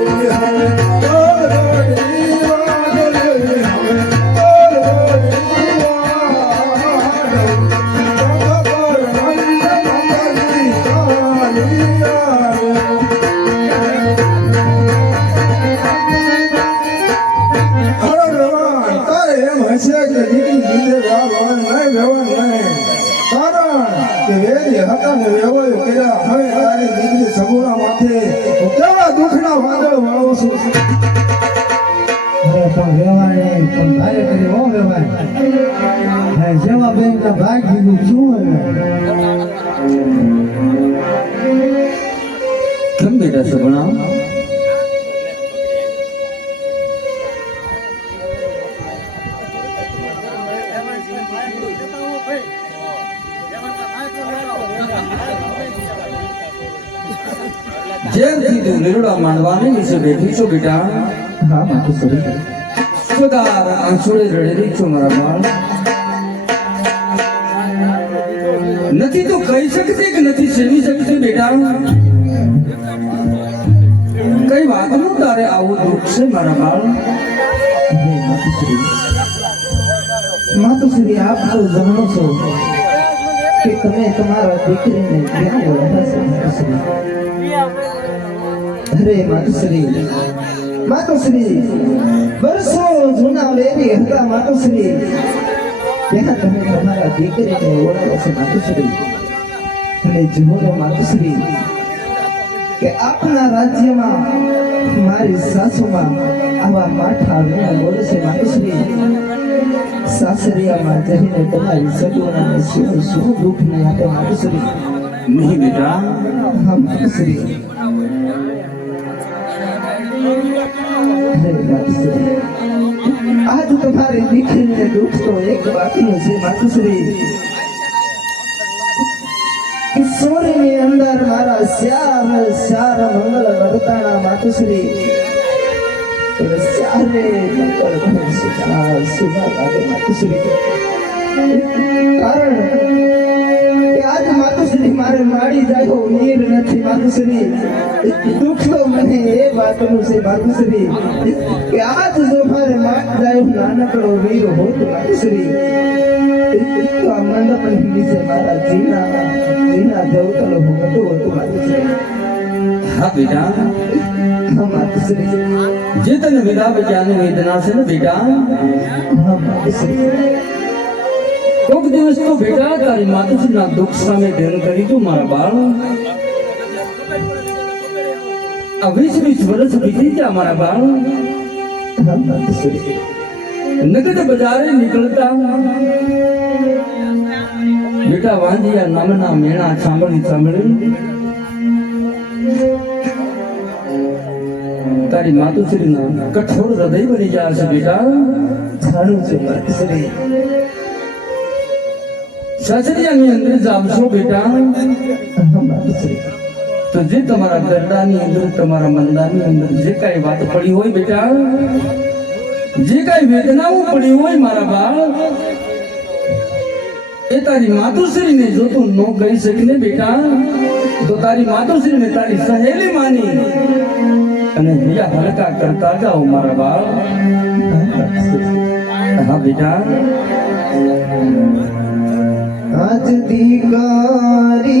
અરે સગુણા? જેમથી તું લીરડા માંડવાની નીચે બેઠી છો બેટા. હા બાકી સરી સદાર આંસુડે રડેલી છો મારા બાળ. નથી તો કહી શકતી કે નથી? સેવી શકતી બેટા? વાતનું તારે આવું દુઃખ છે મારા બાળ હે માતુશ્રી માતુશ્રી આપ તો જાણો છો કે તમે તમારા દીકરીને ક્યાં બોલાતા છો માતુશ્રી અરે માતુશ્રી માતુશ્રી વર્ષો જૂના વેરી હતા માતુશ્રી ત્યાં તમે તમારા દીકરીને ઓળખો છો માતુશ્રી અને જુઓ માતુશ્રી કે આપના રાજ્યમાં મારી સાસુમાં આવા માઠા વિના બોલે છે. માતુશ્રી સાસરિયામાં જઈને તમારી સગવડાને શું શું દુઃખ નહીં આપે. માતુશ્રી નહીં બેટા. હા માતુશ્રી આજ તમારી દીકરીને દુઃખ તો એક બાકીનું છે માતુશ્રી કિશોરીની અંદર મારા શ્યામ શ્યાર મંગલ વર્તાણા માતુશ્રી. શ્યારે મંગલ સુધા લાગે માતુશ્રી. કારણ આજ માતુશ્રી મારે માડી જાયો નીર નથી બાપુશ્રી દુઃખ તો મને એ વાતનું છે બાપુશ્રી કે આજ જો મારે માટ જાય નાનકડો વીર હોત બાપુશ્રી તો આ મંડપની નીચે મારા જીના જીના દેવતલો ભોગતો હતો બાપુશ્રી હા બેટા. હા માતુશ્રી જે તને વિદા બચ્યાની વેદના છે ને બેટા. હા માતુશ્રી કોક દિવસ તો બેટા તારી માતુશ્રીના દુઃખ સામે ધ્યાન કરી તું મારા બાળ. આ વીસ વીસ વર્ષ બીજી ગયા મારા બાળ. માતુશ્રી નગદ બજારે નીકળતા. બેટા વાંધિયા નામના મેણા સાંભળી સાંભળી તારી માતુશ્રીના કઠોર હૃદય બની જાય છે બેટા. સારું છે માતુશ્રી. સાસરિયાની અંદર જામશો બેટા. તો જે તમારા દરડાની અંદર, તમારા મંદાની અંદર જે કાંઈ વાત પડી હોય બેટા, જે કાંઈ વેદનાઓ પડી હોય મારા બાળ, એ તારી માતુશ્રીને જો તું ન કહી શકીને બેટા, તો તારી માતુશ્રીને તારી સહેલી માની. અને બીજા હલકા કરતા જાઓ મારા બાળ. હા બેટા. આજ દીકારી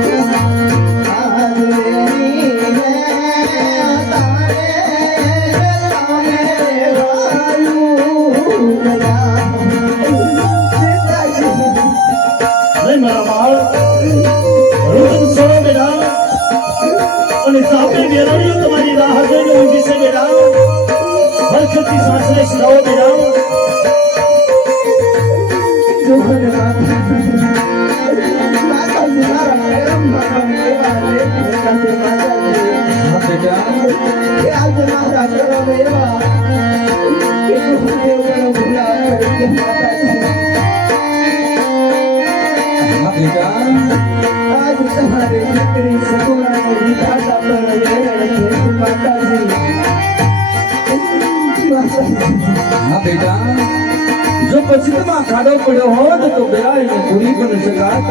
બેરાડીઓ તમારી રાહ જોઈને ઊંઘી છે બેટા હરખતી સાસરે માતાજી હા બેટા. બેટા. જો પછી તમારા ખાડો પડ્યો હોત તો બેરાઈને પૂરી પણ શકાત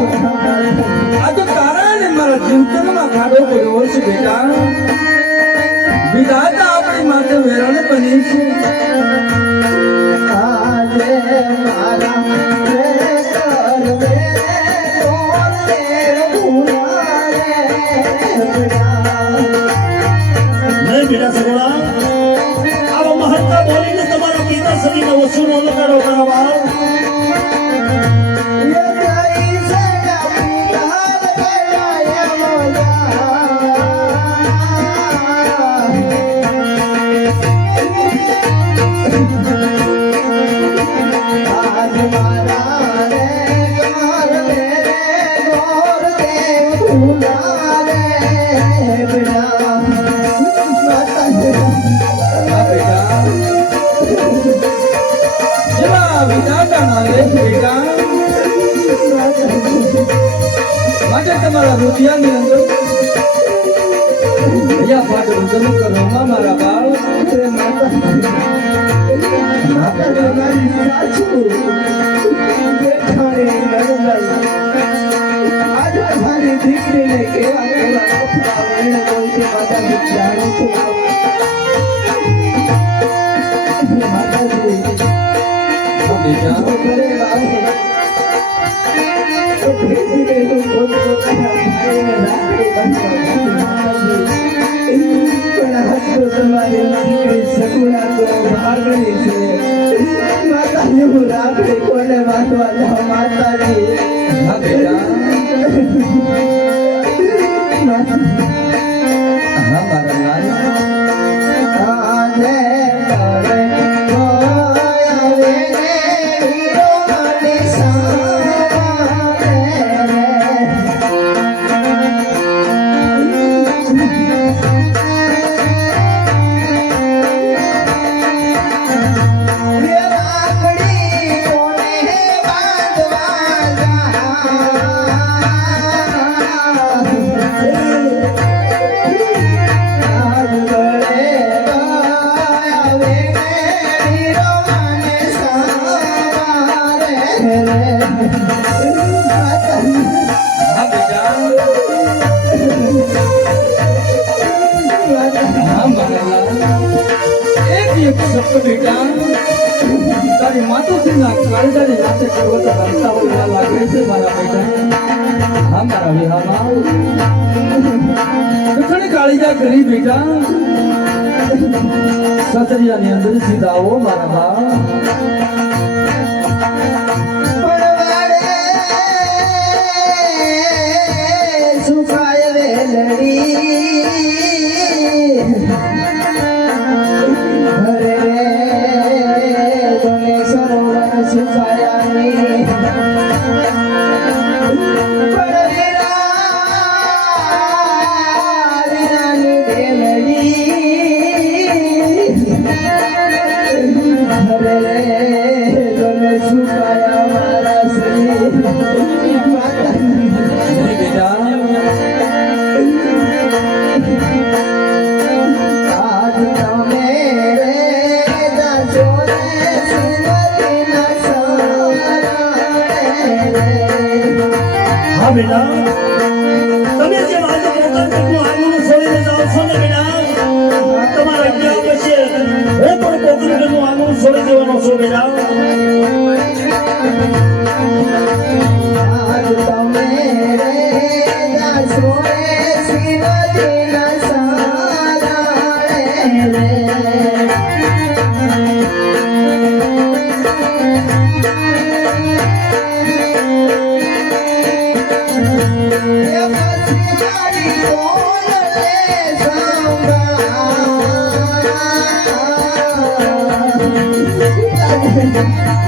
આ તો તારા ને મારા ચિંતનમાં ખાડો પડ્યો હશે બેટા. વિધાતા આપણી માથે વેરણ બની છે. બેટા. સગોળા તમારા તમારા રૂપિયાની અંદર. રૂદન કરવામાં મારા બાળ હા બેટા માતાજી હા બેટા. પર્વત રમતા હોય લાગે છે મારા બેટા હા મારા વિહામાં ઘણી કાળીજા કરી બેટા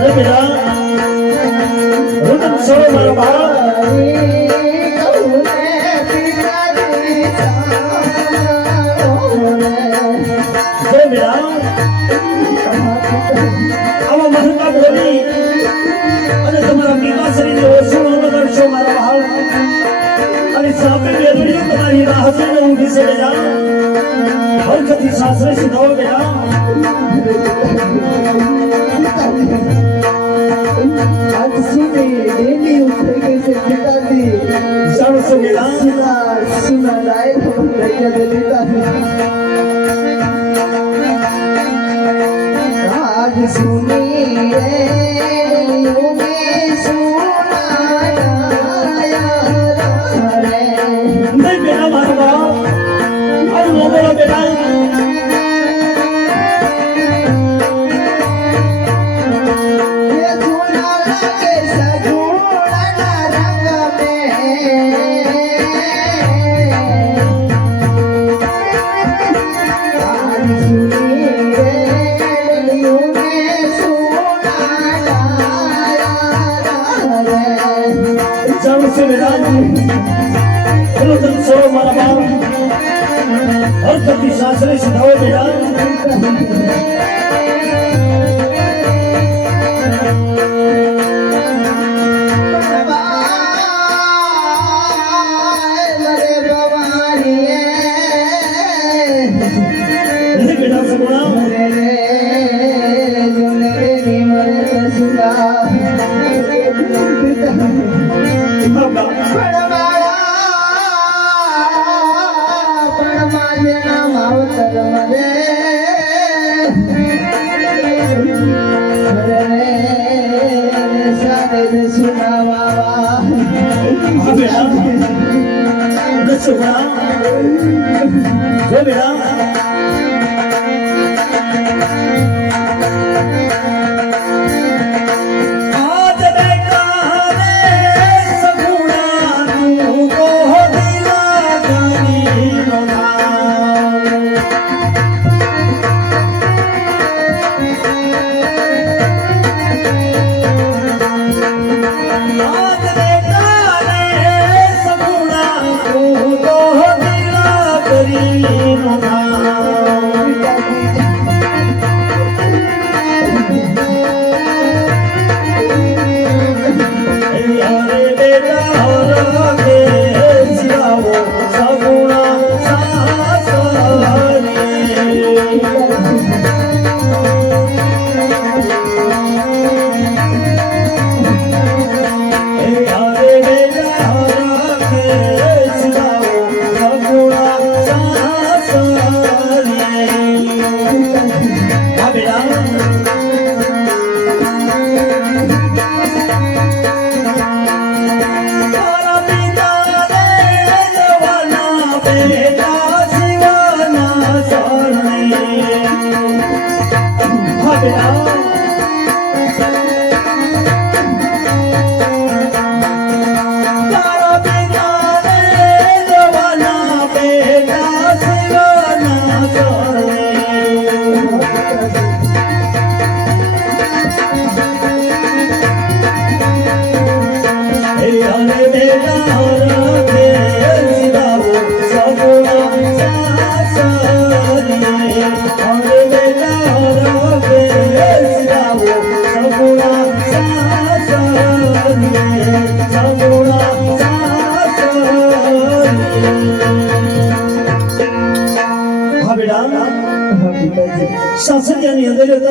Let me know. Let me know. اوہ مہربان ربی اور تمہارا پیار سنے ہو سو ہو درشو ہمارا حال سن اور ثابت تیری تمہاری راہ سے نہوں بھی چلے جا ہر کتی سانس سے نہو گیا تیرا میرے دل میں ہے کتنا ہے آج سنے دیلیوں સુની રે પતિ સાસરે સદાઓ બેટા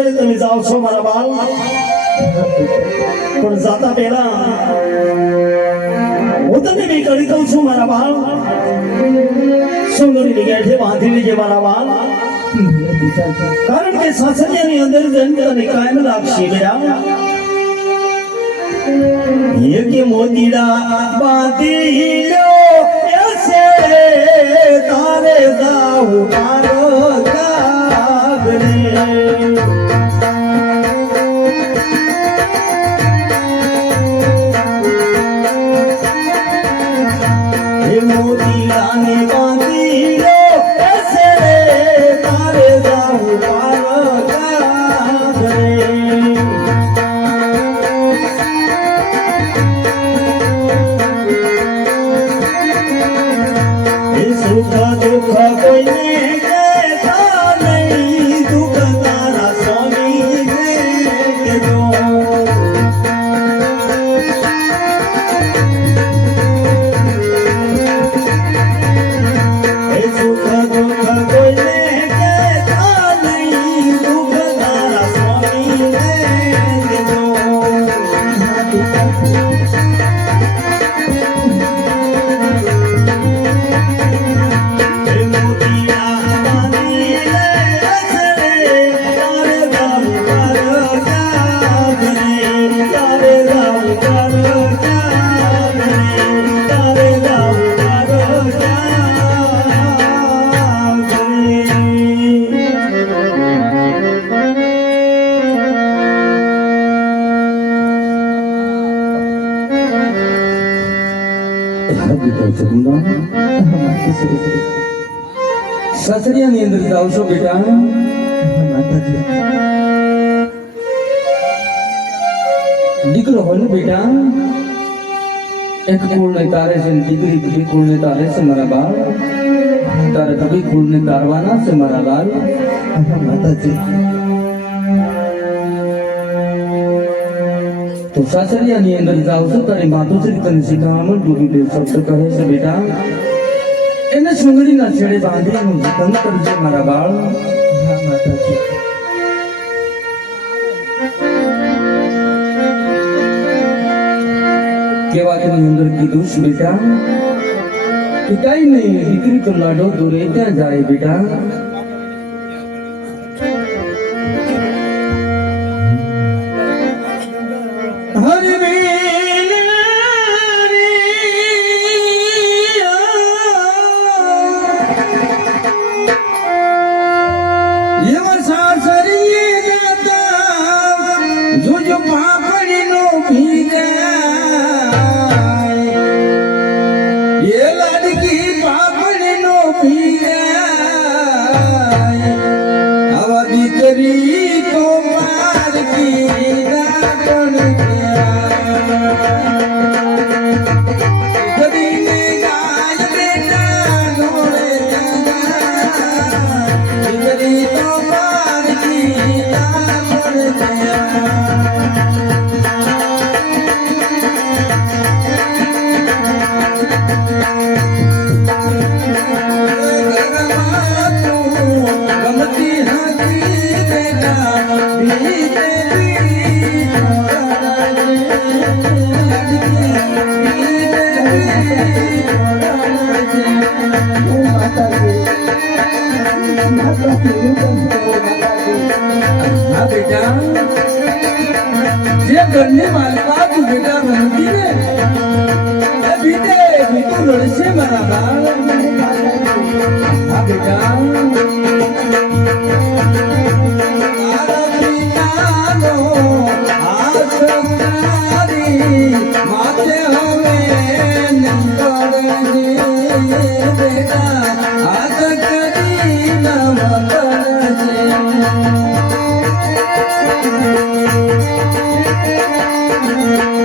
લઈને તમે જાઓ છો મારા બાલ. પણ જાતા પહેલા હું તમને બે કરી દઉં છું મારા બાલ. સુંદરી જગ્યા છે બાંધેલી છે મારા બાલ. કારણ કે સાસરિયાની અંદર જન તને કાયમ રાખશે બેટા એક મોતીડા બાંધી તારે જાઉં મારો કાગરે. સુખ દુઃખ કોઈને સસરિયાની અંદર જાવ છો બેટા. દીકરો હોય ને બેટા, એક કુળને તારે છે ને દીકરી, બીજી કુળને તારે છે મારા બાળ. તારે તબી કુળ ને તારવાના છે મારા બાળ. તો સાસરિયાની અંદર જાવ છો તારી માતુશ્રી તને શીખવામાં દે શબ્દ કહે છે બેટા. એને સુંગડીના છેડે બાંધી જતન કરજે મારા બાળ કેવાકની અંદર કીધું છે બેટા કે કઈ નહીં દીકરી તો લાડો દોરે ત્યાં જાય બેટા. જે ઘરની માલકા તું બેટા રમતી ને બીતું રડશે મારા બાળ હા બેટા માથે હવે બેટા હાથ કરી નમ કરજે સાસરિયાની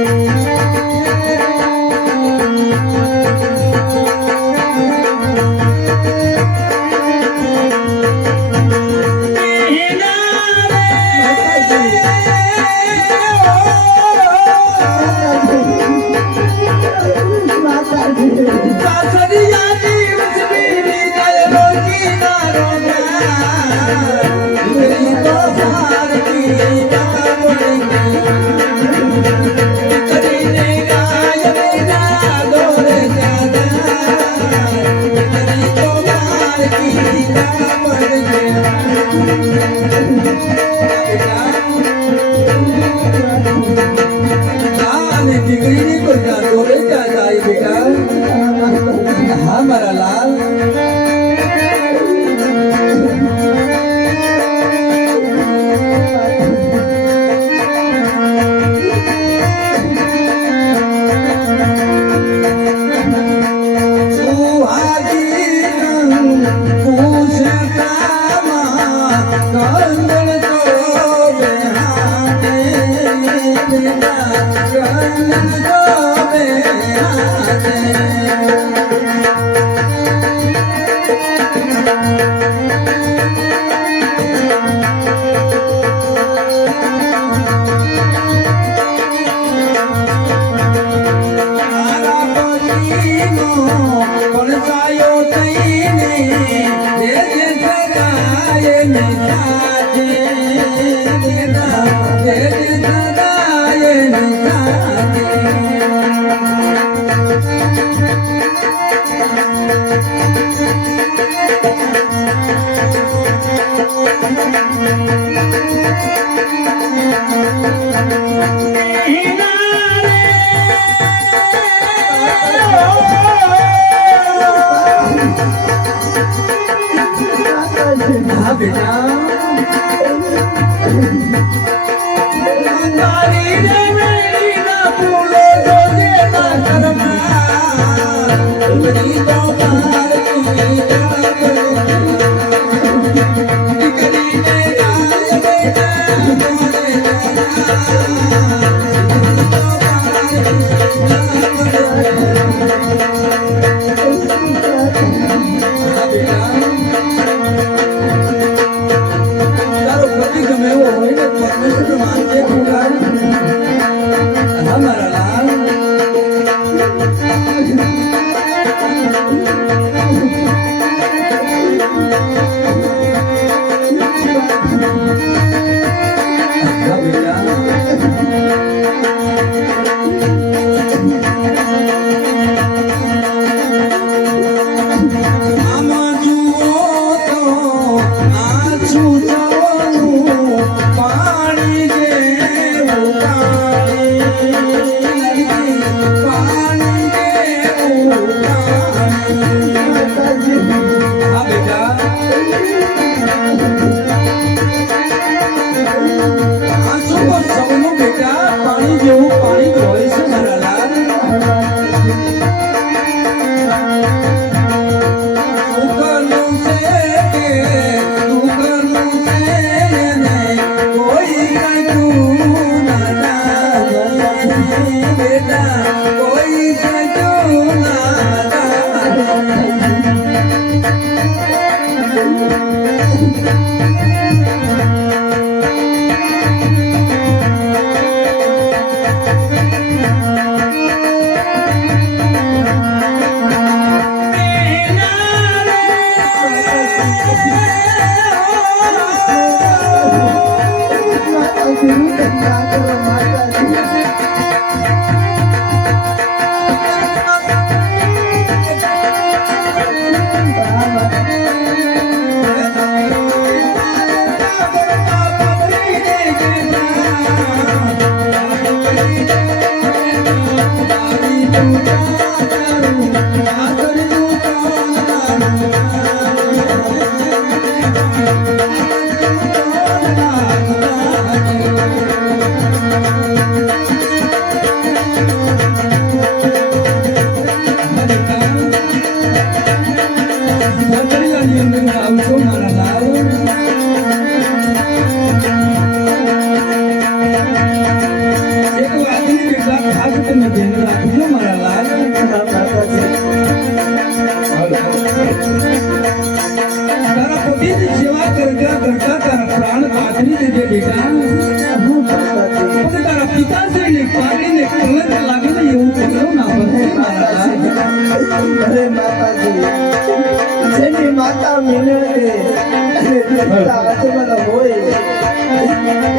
એવું હોય ને પરમેશ્વર માન જે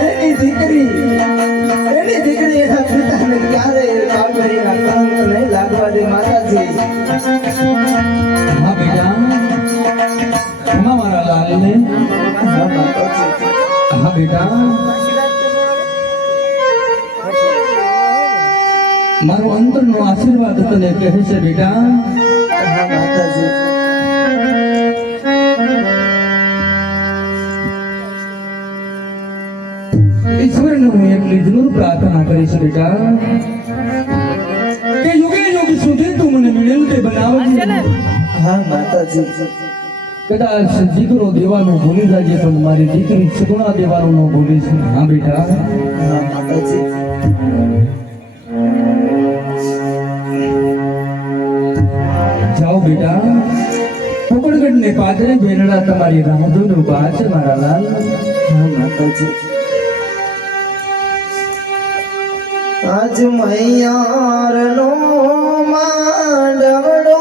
એની દીકરી એની દીકરી એના આશીર્વાદ તને કહે છે બેટા. હા માતાજી છે બેટા કે યુગે યુગ સુધી તું મને વિનંતી બનાવજે હા માતાજી કદાચ દીકરો દેવાનું ભૂલી જાય પણ મારી દીકરી સગુણા દેવાનું ન ભૂલી છે હા બેટા હા માતાજી જાઓ બેટા પોકળગઢ ને પાદરે બેનડા તમારી રાહ જોઈને ઊભા છે મારા લાલ હા માતાજી આજ મૈયાર નો માંડવડો